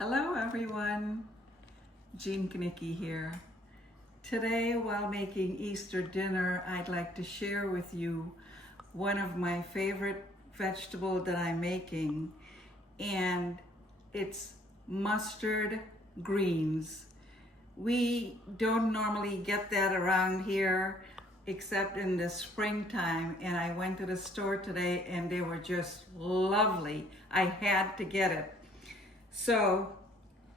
Hello everyone, Jean Knickie here. Today, while making Easter dinner, I'd like to share with you one of my favorite vegetables that I'm making, and it's mustard greens. We don't normally get that around here except in the springtime, and I went to the store today and they were just lovely. I had to get it. So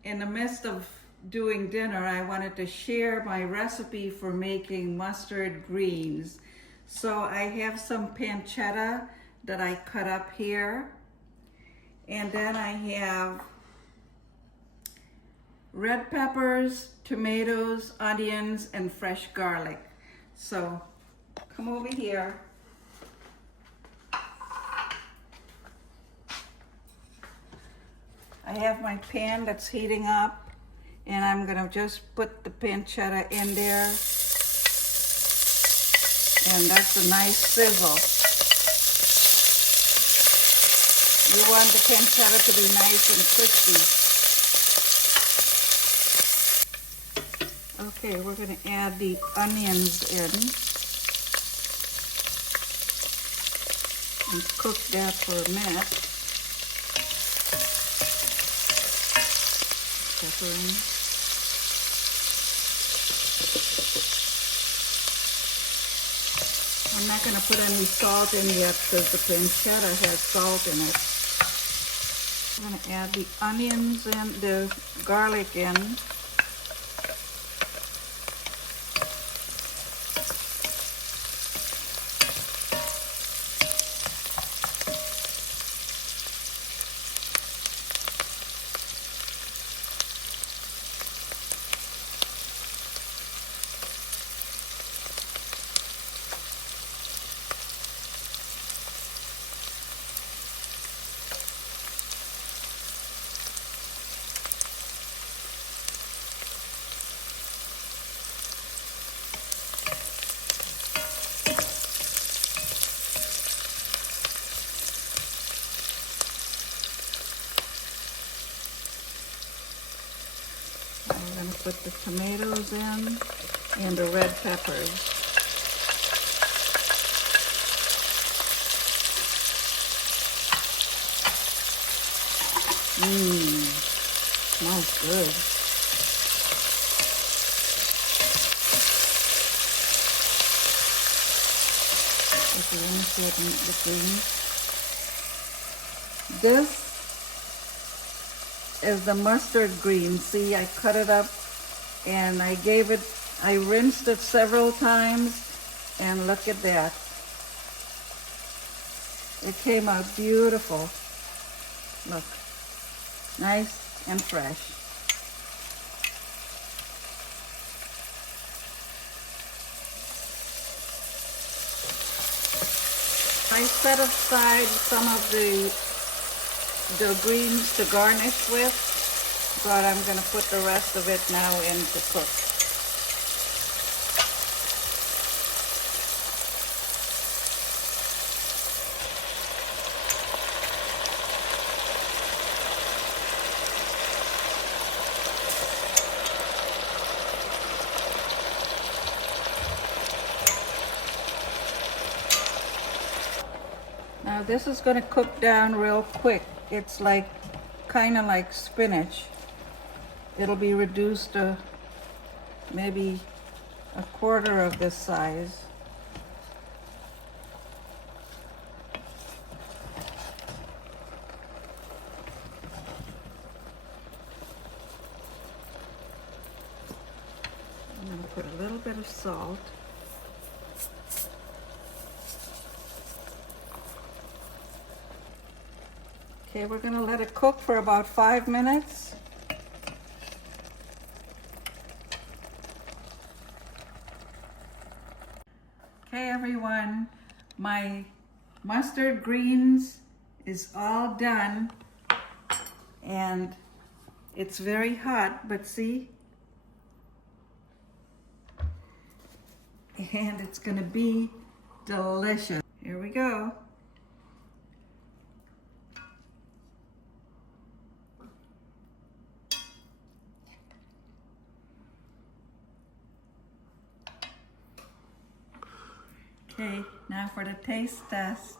in the midst of doing dinner, I wanted to share my recipe for making mustard greens. So I have some pancetta that I cut up here. And then I have red peppers, tomatoes, onions, and fresh garlic. So come over here. I have my pan that's heating up, and I'm gonna just put the pancetta in there, and that's a nice sizzle. You want the pancetta to be nice and crispy. Okay, we're gonna add the onions in and cook that for a minute. Peppering. I'm not going to put any salt in yet because the pancetta has salt in it. I'm going to add the onions and the garlic in. I'm going to put the tomatoes in and the red peppers. Smells good. Okay, let me put in the greens. This is the mustard green. See, I cut it up and I rinsed it several times, and look at that. It came out beautiful. Look, nice and fresh. I set aside some of the greens to garnish with, but I'm going to put the rest of it now in to cook. Now this is going to cook down real quick. It's like kind of like spinach. It'll be reduced to maybe a quarter of this size. I'm going to put a little bit of salt. Okay, we're going to let it cook for about 5 minutes. Okay, everyone, my mustard greens is all done, and it's very hot, but see? And it's going to be delicious. Here we go. Okay, now for the taste test.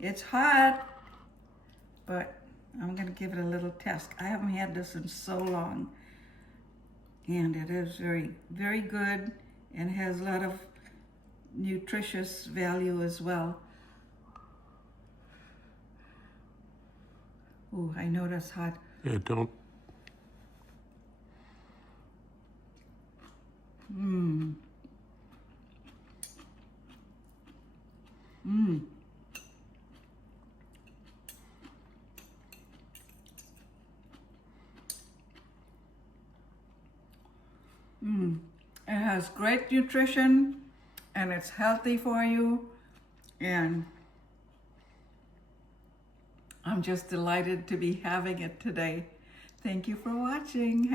It's hot, but I'm gonna give it a little test. I haven't had this in so long. And it is very, very good and has a lot of nutritious value as well. Oh, I know that's hot. Yeah, don't. Mmm. Mmm. Mmm. It has great nutrition and it's healthy for you. And I'm just delighted to be having it today. Thank you for watching.